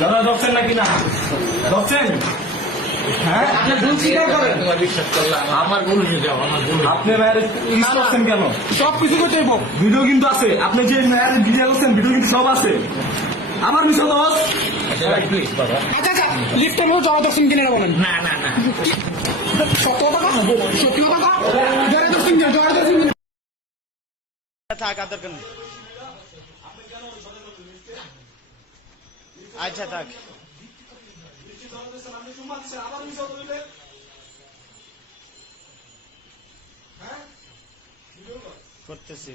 দাদা ধরছেন নাকি না ধরছেন? হ্যাঁ আমার ভুল হয়ে যাও, আমার ভুল। আপনি ম্যারেজ করছেন কেন? সব কিছু করতে হইব। ভিডিও কিন্তু আছে, আপনি যে ম্যারেজ ভিডিও করছেন ভিডিও কিন্তু সব আছে। আমার বিষয় দোষ। প্লিজ বাবা। আচ্ছা আচ্ছা, লিফটের মধ্যে জড়া দর্শন কিনে বলেন। না না না, সত্য কথা, সত্যি কথা, জড়া দর্শন কিনে, জড়া দর্শন কিনে। থাক আর দরকার নেই। আচ্ছা থাক, করতেছি।